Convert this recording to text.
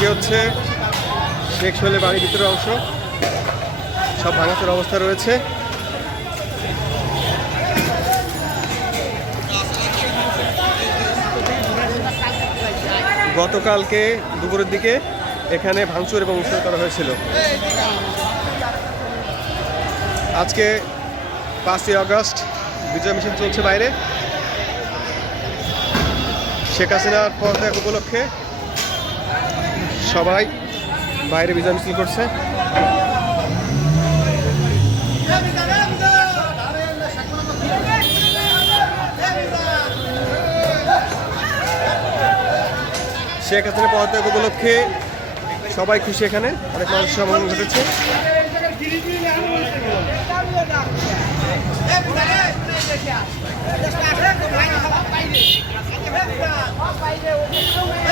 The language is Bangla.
এদিকে হচ্ছে শেখ সোহেলের বাড়ির ভিতরের অংশ। সব ভাঙাচোর অবস্থা রয়েছে। গতকালকে দুপুরের দিকে এখানে ভাঙচুর এবং উৎসব করা হয়েছিল। আজকে পাঁচই আগস্ট, বিজয় মিছিল চলছে বাইরে। শেখ হাসিনার পদত্যাগ উপলক্ষে সবাই বাইরে বিজয় মিছিল করছে। শেখ হাসিনার পদত্যাগ উপলক্ষে সবাই খুশি এখানে অনেক মানুষের সমাগম ঘটেছে। Hey,